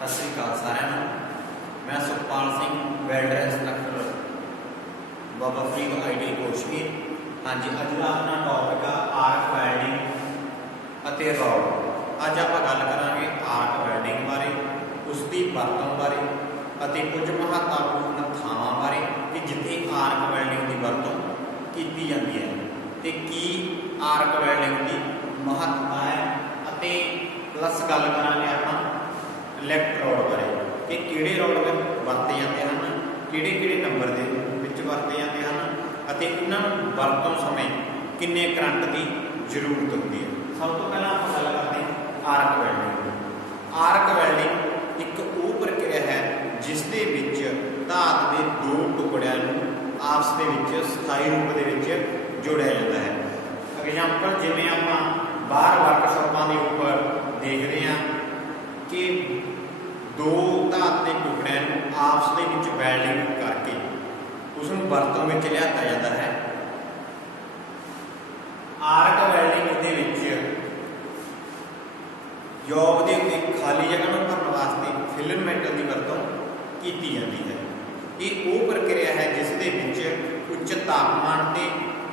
सत श्री अकाल सारिਆਂ ਨੂੰ। मैं Sukhpal Singh welder instructor Baba Farid IT कोशमीर। हाँ जी, अज का अपना टॉपिक आ आर्क वैल्डिंग ਅਤੇ ਰੌਡ। ਅੱਜ ਆਪਾਂ ਗੱਲ ਕਰਾਂਗੇ ਆਰਕ ਵੈਲਡਿੰਗ ਬਾਰੇ, ਉਸ ਦੀ ਵਰਤੋਂ ਬਾਰੇ ਅਤੇ ਕੁਝ ਮਹੱਤਵਪੂਰਨ ਥਾਵਾਂ ਬਾਰੇ ਕਿ ਜਿੱਥੇ ਆਰਕ ਵੈਲਡਿੰਗ ਦੀ ਵਰਤੋਂ ਕੀਤੀ ਜਾਂਦੀ ਹੈ ਤੇ ਕੀ ਆਰਕ ਵੈਲਡਿੰਗ ਦੀ ਮਹੱਤਤਾ ਹੈ। ਅਤੇ ਪਲੱਸ ਗੱਲ ਕਰਾਂਗੇ ਆਪਾਂ ਇਲੈਕਟ੍ਰੋਡ ਬਾਰੇ कि किहड़े रॉड वरते जाते हैं, किहड़े नंबर के विच वरते जाते हैं और इन्होंने वरतों समय किन्ने करंट की जरूरत होती है। सब तो पहला आप गल करते हैं आर्क वैल्डिंग। आर्क वैल्डिंग एक वो प्रक्रिया है जिस दे विच धात के दो टुकड़ियां आपस दे विच स्थाई रूप के जोड़िया जाता है। एग्जाम्पल जिवें आपां बाहर वर्कशॉपां दे उपर देखते हैं कि दो धात के टुकड़ियां आपस के विच वैल्डिंग करके उसनूं वरतों में लिया जाता है। Arc welding they which job के उत्ते खाली जगह में भरने वास्ते फिलर मेटल की वरतों की जाती है। ये वो प्रक्रिया है जिस दे विच उच्च तापमान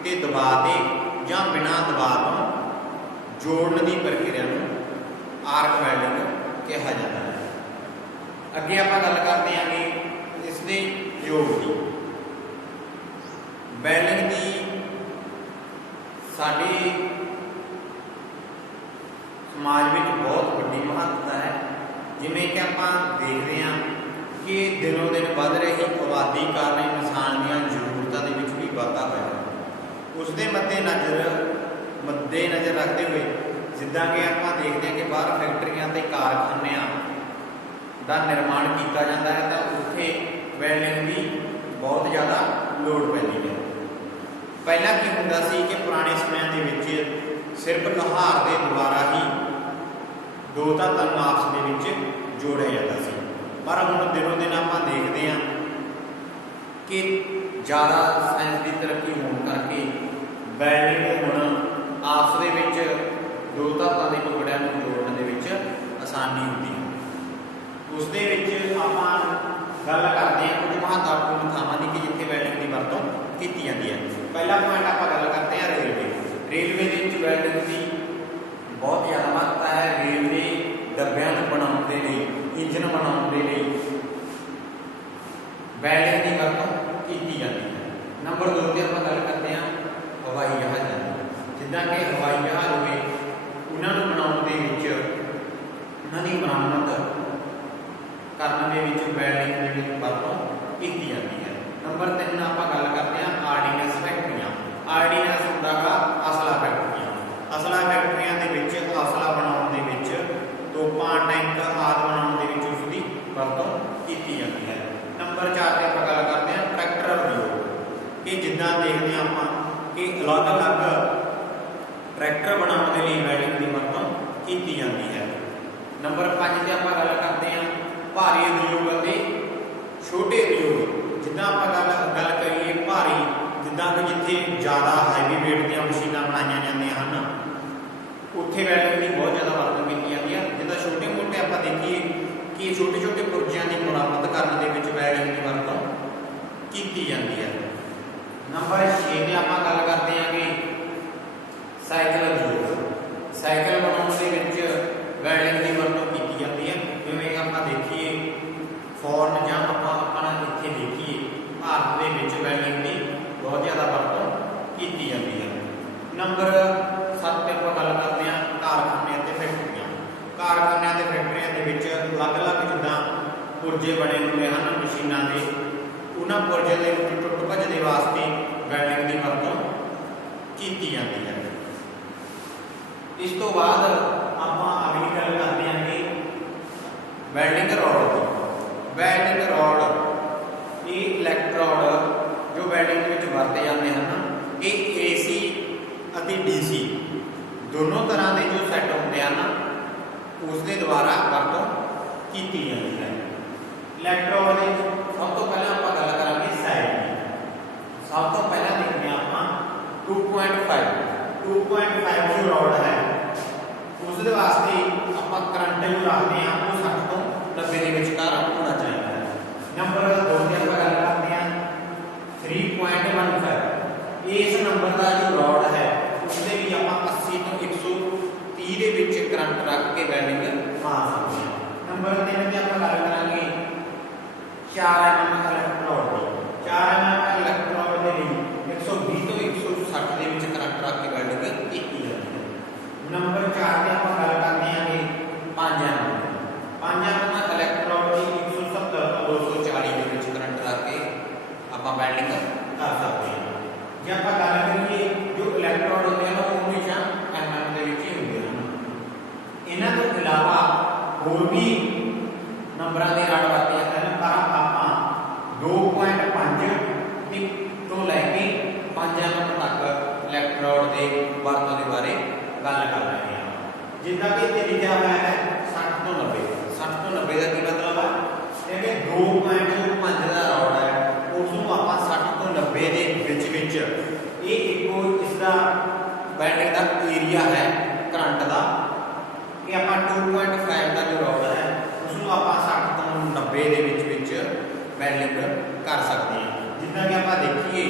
ते दबाव के या बिना दबाव तो जोड़ने की प्रक्रिया आर्क वैल्डिंग कहा जाता है। अगे आप गल करते हैं कि इसके योग की वैल्डिंग की साडे समाज में बहुत बड़ी महत्ता है। जिमें कि आप देखते हैं कि दिनों दिन बढ़ रही आबादी कारण इंसान दी जरूरतों के विच भी वाधा होया, उसके मद्देनज़र रखते हुए जिदा कि आप देखते हैं कि बाहर फैक्ट्रियां ते कारखानियां का निर्माण किया जाता है तो उत्थे वैल्डिंग की बहुत ज़्यादा लोड़ पैंदी है। पहला की होंदा सी कि पुराने समय के विच सिर्फ लोहार के द्वारा ही दो धातों आपस के विच जोड़िया जाता सी, पर हुण दिनों दिन आप देखते हैं कि ज़्यादा साइंस की तरक्की होने करके वैल्डिंग हुण आपस के विच दो धातों के टुकड़ियां नूं जोड़न दे विच आसानी होती है। उसदे विच आपां गल करते हैं कुछ महत्वपूर्ण थावां की कि जिथे वैल्डिंग की वरतों की जाती है। पहला पॉइंट आप गल करते हैं रेलवे के विच वैल्डिंग की बहुत ज़्यादा महत्ता है। रेलवे डब्बियां बनाने के लिए, इंजन बनाने के लिए वैल्डिंग की वरतों की जाती है। नंबर 2 पर आप गल करते हैं हवाई जहाज़, जिदा कि हवाई जहाज़ हुए उन्होंने बनाने के उन्होंने बरामद करने के वैल्डिंग की वरतों की जाती है। नंबर 3 आप गल करते हैं आर्डीनेंस फैक्ट्रियां। आर्डीनेंस होंदा गा असला फैक्ट्रियां। असला फैक्ट्रियां दे विच असला बनाने दे विच तोपां टैंक आदि बनाने दे विच उसकी वरतों की जाती है। नंबर 4 पर आप गल करते हैं ट्रैक्टर उद्योग कि जिदा देखते हैं आप कि अलग अलग ट्रैक्टर बनाने के लिए वैल्डिंग की वरतों की जाती है। नंबर 5 पर आप गल करते हैं भारी उद्योग और छोटे उद्योग। जिदा आप गल करिए भारी, जिदा कि जिथे ज़्यादा हैवी वेट दी मशीनां बनाई जांदियां हन उत्थे वैल्डिंग की बहुत ज़्यादा वरतों की जाती है। जिदा छोटे मोटे आप देखिए कि छोटे छोटे पुर्जियां की मुरम्मत करने के विच वैल्डिंग की वरतों की जाती है। नंबर 6 पर आप गल करते हैं कि साइकिल उद्योग। साइकिल बनाने के विच वैल्डिंग की वरतों की जाती है। जिवें आप देखिए फॉरन या अपना इत्थे देखिए भारत के विच वैल्डिंग की बहुत ज़्यादा वरतों की जाती है। नंबर 7 पर आप गल करते हैं कारखाने ते फैक्ट्रियां। कारखाने ते फैक्ट्रियां दे विच अलग अलग जिदा पुर्जे बने हुए हैं मशीनों के, उन्होंने पुर्जों के टुट भज के वास्ते वैल्डिंग की वरतों की जाती है। इस तो बाद आप अगली गल करते हैं कि वैल्डिंग रॉड की। वैल्डिंग रॉड ये इलैक्ट्रोड जो वैल्डिंग के वरते जाते हैं ये AC और DC दोनों तरह के जो सैट होंगे हैं उसके द्वारा वरतों की जाती है। इलैक्ट्रोड की सब तो पहले आप गल करेंगे साइड की। सब तो पहले देखते हैं आप 2.5 जो रॉड है उसके वास्ते आप करंट जो रखते हैं वो 60 तो 90 ਦੇ ਵਿਚਕਾਰ ਹੋਣਾ ਚਾਹੀਦਾ ਹੈ। ਨੰਬਰ 2 ਤੇ ਆਪਾਂ ਗੱਲ ਕਰਦੇ ਹਾਂ 3.15। ਇਸ ਨੰਬਰ ਦਾ ਜੋ ਰੋਡ ਹੈ उसमें भी आप 80 तो 130 ਦੇ ਵਿੱਚ ਕਰੰਟ ਰੱਖ ਕੇ ਵੈਲਡਿੰਗ ਮਾਰ ਸਕਦੇ ਹਾਂ। ਨੰਬਰ 3 ਤੇ ਆਪਾਂ ਗੱਲ ਕਰਾਂਗੇ 4 mm ਇਲੈਕਟ੍ਰੋਡ ਦੀ। 4 mm ਇਲੈਕਟ੍ਰੋਡ ਦੇ ਲਈ 120 ਤੋਂ 160 ਦੇ ਵਿੱਚ ਕਰੰਟ ਰੱਖ ਕੇ ਵੈਲਡਿੰਗ ਕੀਤੀ ਜਾਂਦੀ ਹੈ। ਨੰਬਰ 4 ਤੇ ਆਪਾਂ ਗੱਲ ਕਰਦੇ ਹਾਂ 5 mm। 5 mm ਇਲੈਕਟ੍ਰੋਡ ਦੀ 170 ਤੋਂ 240 ਦੇ ਵਿੱਚ ਕਰੰਟ ਰੱਖ ਕੇ ਆਪਾਂ ਵੈਲਡਿੰਗ ਕਰ ਸਕਦੇ ਹਾਂ। ਜੇ ਆਪਾਂ ਗੱਲ ਕਰੀਏ ਜੋ ਇਲੈਕਟ੍ਰੋਡ ਹੁੰਦੇ ਹਨ ਉਹ ਹਮੇਸ਼ਾ mm ਦੇ ਵਿੱਚ ਹੀ ਹੁੰਦੇ ਹਨ। ਇਹਨਾਂ ਤੋਂ ਇਲਾਵਾ ਹੋਰ ਵੀ ਨੰਬਰਾਂ ਦੇ ਰੜ ਵਰਤੇ ਜਾਂਦੇ ਹਨ, ਪਰ ਆਪਾਂ 2.5 ਤੋਂ ਲੈ ਕੇ 5 mm ਤੱਕ ਇਲੈਕਟ੍ਰੋਡ ਦੇ ਵਰਤੋਂ ਦੇ ਬਾਰੇ ਗੱਲ ਕਰ ਰਹੇ ਹਾਂ। ਜਿੱਦਾਂ ਕਿ ਇੱਥੇ ਲਿਖਿਆ ਹੋਇਆ ਹੈ 60 ਤੋਂ 90। 60 ਤੋਂ 90 ਦਾ ਕੀ ਮਤਲਬ ਹੈ ਕਿ 2.5 ਦਾ ਰੋਡ ਹੈ ਉਸ ਨੂੰ ਆਪਾਂ 60 ਤੋਂ 90 ਦੇ ਵਿੱਚ ਇਹ ਇੱਕੋ ਇਸ ਦਾ ਵੈਲਡਿੰਗ ਦਾ ਏਰੀਆ ਹੈ ਕਰੰਟ ਦਾ। ਇਹ ਆਪਾਂ 2.5 ਦਾ ਜੋ ਰੋਡ ਹੈ ਉਸ ਨੂੰ ਆਪਾਂ 60 ਤੋਂ 90 ਦੇ ਵਿੱਚ ਵੈਲਡਿੰਗ ਕਰ ਸਕਦੇ ਹਾਂ। ਜਿੱਦਾਂ ਕਿ ਆਪਾਂ ਦੇਖੀਏ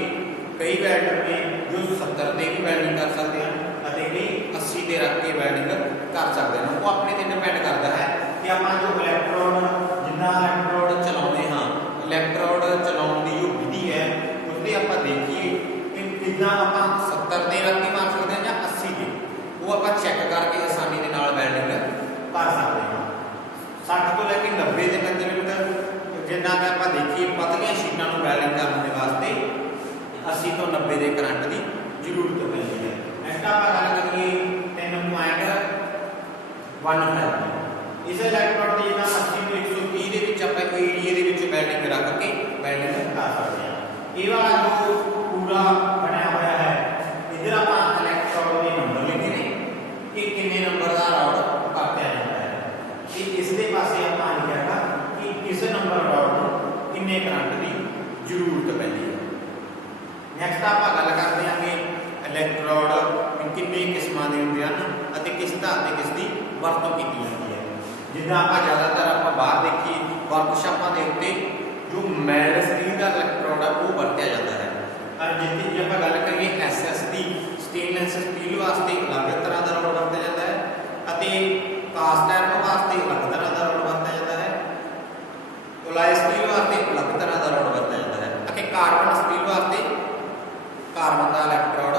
ਕਈ ਵੈਲਡਰ ਨੇ ਜੋ 70 ਤੇ ਵੀ ਵੈਲਡਿੰਗ ਕਰ ਸਕਦੇ ਹਨ ਅਤੇ ਕਈ 80 ਤੇ ਰੱਖ ਕੇ ਵੈਲਡਿੰਗ ਕਰ ਸਕਦੇ ਹਨ। ਉਹ ਆਪਣੇ ਤੇ ਡਿਪੈਂਡ ਕਰਦਾ ਹੈ ਕਿ ਆਪਾਂ ਜੋ ਇਲੈਕਟ੍ਰੋਡ ਜਿੰਨਾ ਇਲੈਕਟ੍ਰੋਡ ਚਲਾਉਂਦੇ ਹਾਂ, ਇਲੈਕਟ੍ਰੋਡ ਚਲਾਉਣ ਦੀ ਜੋ ਵਿਧੀ ਹੈ ਉਸਦੇ ਆਪਾਂ ਦੇਖੀਏ ਕਿ ਕਿੰਨਾ ਆਪਾਂ 70 ਤੇ ਰੱਖ ਕੇ ਮਾਰ ਸਕਦੇ ਹਾਂ ਜਾਂ 80 ਤੇ। ਉਹ ਆਪਾਂ ਚੈੱਕ ਕਰਕੇ ਆਸਾਨੀ ਦੇ ਨਾਲ ਵੈਲਡਿੰਗ ਕਰ ਸਕਦੇ ਹਾਂ। 60 ਤੋਂ ਲੈ ਕੇ 90 ਦੇ ਮੀਟਰ ਜਿੰਨਾ ਕਿ ਆਪਾਂ ਦੇਖੀਏ ਪਤਲੀਆਂ ਸ਼ੀਟਾਂ ਨੂੰ ਵੈਲਡਿੰਗ ਕਰਨ ਦੇ ਵਾਸਤੇ 80 ਤੋਂ 90 ਦੇ ਕਰੰਟ ਦੀ ਜ਼ਰੂਰਤ ਪੈਂਦੀ ਹੈ। ਨੈਕਸਟ ਆਪਾਂ ਗੱਲ ਕਰੀਏ 3.15। ਇਸ ਇਲੈਕਟ੍ਰੋਡ ਦੀ ਜਿੱਦਾਂ 80 ਤੋਂ 130 ਦੇ ਵਿੱਚ ਆਪਾਂ ਏਰੀਏ ਦੇ ਵਿੱਚ ਵੈਲਡਿੰਗ ਰੱਖ ਕੇ ਵੈਲਡਿੰਗ ਕਰ ਸਕਦੇ ਹਾਂ। ਇਹ ਵਾਲਾ ਜੋ ਪੂਰਾ ਬਣਿਆ ਹੋਇਆ ਹੈ ਇਧਰ ਆਪਾਂ ਇਲੈਕਟ੍ਰੋਡ ਦੇ ਨੰਬਰ ਲਿਖੇ ਨੇ ਕਿ ਕਿੰਨੇ ਨੰਬਰ ਦਾ ਰੋਡ ਕਾਟਿਆ ਜਾਂਦਾ ਹੈ ਤੇ ਇਸ ਦੇ ਪਾਸੇ ਆਪਾਂ ਲਿਖਿਆਗਾ ਕਿ ਇਸ ਨੰਬਰ ਰੋਡ ਨੂੰ ਕਿੰਨੇ ਕਰੰਟ ਦੀ ਜ਼ਰੂਰਤ ਪੈਂਦੀ ਹੈ। ਨੈਕਸਟ ਆਪਾਂ ਗੱਲ ਕਰਦੇ ਹਾਂ ਕਿ ਇਲੈਕਟ੍ਰੋਡ ਕਿੰਨੇ ਕਿਸਮਾਂ ਦੇ ਹੁੰਦੇ ਹਨ ਅਤੇ ਕਿਸ ਤਰ੍ਹਾਂ ਤੇ ਕਿਸ ਦੀ ਵਰਤੋਂ ਕੀਤੀ ਜਾਂਦੀ ਹੈ। ਜਿੱਦਾਂ ਆਪਾਂ ਜ਼ਿਆਦਾਤਰ ਆਪਾਂ ਬਾਹਰ ਦੇਖੀਏ ਵਰਕਸ਼ਾਪਾਂ ਦੇ ਉੱਤੇ ਜੋ ਮੈਲ ਸਟੀਲ ਦਾ ਇਲੈਕਟ੍ਰੋਡ ਹੈ ਉਹ ਵਰਤਿਆ ਜਾਂਦਾ ਹੈ। ਪਰ ਜਿੱਥੇ ਜੇ ਆਪਾਂ ਗੱਲ ਕਰੀਏ SSD ਸਟੇਨਲੈਸ ਸਟੀਲ ਵਾਸਤੇ ਅਲੱਗ ਤਰ੍ਹਾਂ ਦਾ ਰੋਡ ਵਰਤਿਆ ਜਾਂਦਾ ਹੈ ਅਤੇ ਕਾਸਟ ਆਇਰਨ ਵਾਸਤੇ ਅਲੱਗ ਤਰ੍ਹਾਂ ਦਾ ਰੋਡ ਵਰਤਿਆ ਜਾਂਦਾ ਹੈ। ਅਲਾਈ ਸਟੀਲ ਵਾਸਤੇ ਅਲੱਗ ਤਰ੍ਹਾਂ ਦਾ ਰੋਡ ਵਰਤਿਆ ਜਾਂਦਾ ਹੈ ਅਤੇ ਕਾਰਬਨ ਸਟੀਲ ਵਾਸਤੇ ਕਾਰਬਨ ਦਾ ਇਲੈਕਟ੍ਰੋਡ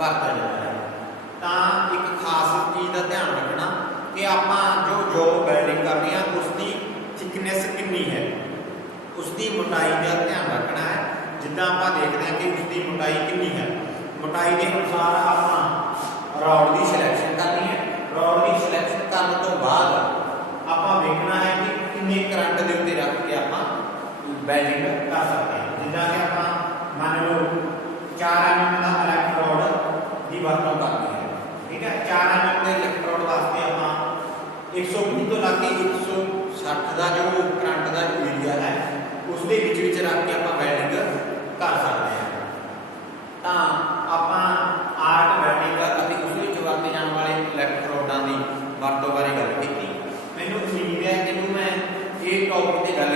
ਵਰਤਿਆ ਜਾਂਦਾ ਹੈ। ਤਾਂ ਇੱਕ ਖਾਸ ਚੀਜ਼ ਦਾ ਧਿਆਨ ਰੱਖਣਾ ਕਿ ਆਪਾਂ ਜੋ ਵੈਲਡਿੰਗ ਕਰਨੀ ਆ ਉਸ ਦੀ ਥਿਕਨੈਸ ਕਿੰਨੀ ਹੈ, ਉਸ ਦੀ ਮੋਟਾਈ ਦਾ ਧਿਆਨ ਰੱਖਣਾ ਹੈ। ਜਿੱਦਾਂ ਆਪਾਂ ਦੇਖਦੇ ਹਾਂ ਕਿ ਉਸ ਦੀ ਮੋਟਾਈ ਕਿੰਨੀ ਹੈ, ਮੋਟਾਈ ਦੇ ਅਨੁਸਾਰ ਆਪਾਂ ਰੋਡ ਦੀ ਸਿਲੈਕਸ਼ਨ ਕਰਨੀ ਹੈ। ਰੋਡ ਦੀ ਸਿਲੈਕਸ਼ਨ ਕਰਨ ਤੋਂ ਬਾਅਦ ਆਪਾਂ ਵੇਖਣਾ ਹੈ ਕਿ ਕਿੰਨੇ ਕਰੰਟ ਦੇ ਉੱਤੇ ਰੱਖ ਕੇ ਆਪਾਂ ਵੈਲਡਿੰਗ ਕਰ ਸਕਦੇ ਹਾਂ। ਜਿੱਦਾਂ ਕਿ ਆਪਾਂ ਮੰਨ ਲਓ 4 mm ਦਾ ਇਲੈਕਟ੍ਰੋਡ ਦੀ ਵਰਤੋਂ ਕਰਦੇ ਹਾਂ, ਠੀਕ ਹੈ। 4 mm ਦੇ ਇਲੈਕਟ੍ਰੋਡ ਵਾਸਤੇ ਆਪਾਂ 120 ਤੋਂ ਲੱਗ ਕੇ 160 ਦਾ ਜੋ ਕਰੰਟ ਦਾ ਏਰੀਆ ਹੈ ਉਸ ਦੇ ਵਿੱਚ ਰੱਖ ਕੇ ਆਪਾਂ ਵੈਲਡਿੰਗ ਕਰ ਸਕਦੇ ਹਾਂ। ਤਾਂ ਆਪਾਂ ਆਰਕ ਵੈਲਡਿੰਗ ਅਤੇ ਉਸ ਵਿੱਚ ਵਰਤੇ ਜਾਣ ਵਾਲੇ ਇਲੈਕਟ੍ਰੋਡਾਂ ਦੀ ਵਰਤੋਂ ਬਾਰੇ ਗੱਲ ਕੀਤੀ। ਮੈਨੂੰ ਉਮੀਦ ਹੈ ਕਿ ਮੈਂ ਇਹ ਟੌਪਿਕ ਤੇ ਗੱਲ